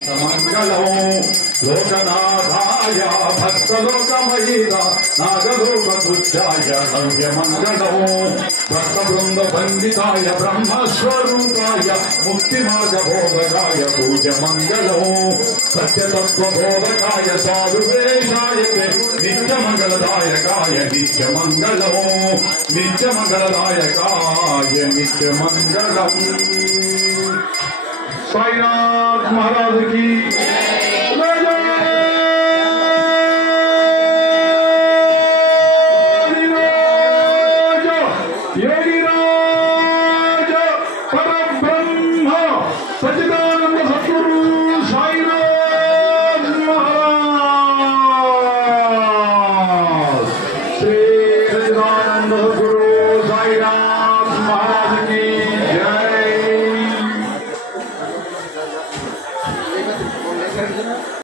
మంగళం లోకనాథాయ భక్తలోకమయీర నాగలోకతుచ్చాయ నవ్యమంగళం భక్తబృంద వందితాయ బ్రహ్మస్వరూపాయ ముక్తిమార్గబోధకాయ పూజ్యమంగళం సత్యతత్వబోధకాయ సాధువేషాయ నిత్యమంగళదాయకాయ నిత్యమంగళం నిత్యమంగళదాయకాయ నిత్యమంగళం। साईनाथ महाराज की योगीराज परब्रह्म सच्चिदानंद सद्गुरु साईनाथ महाराज श्री सच्चिदानंद सद्गुरु साईनाथ महाराज की जय।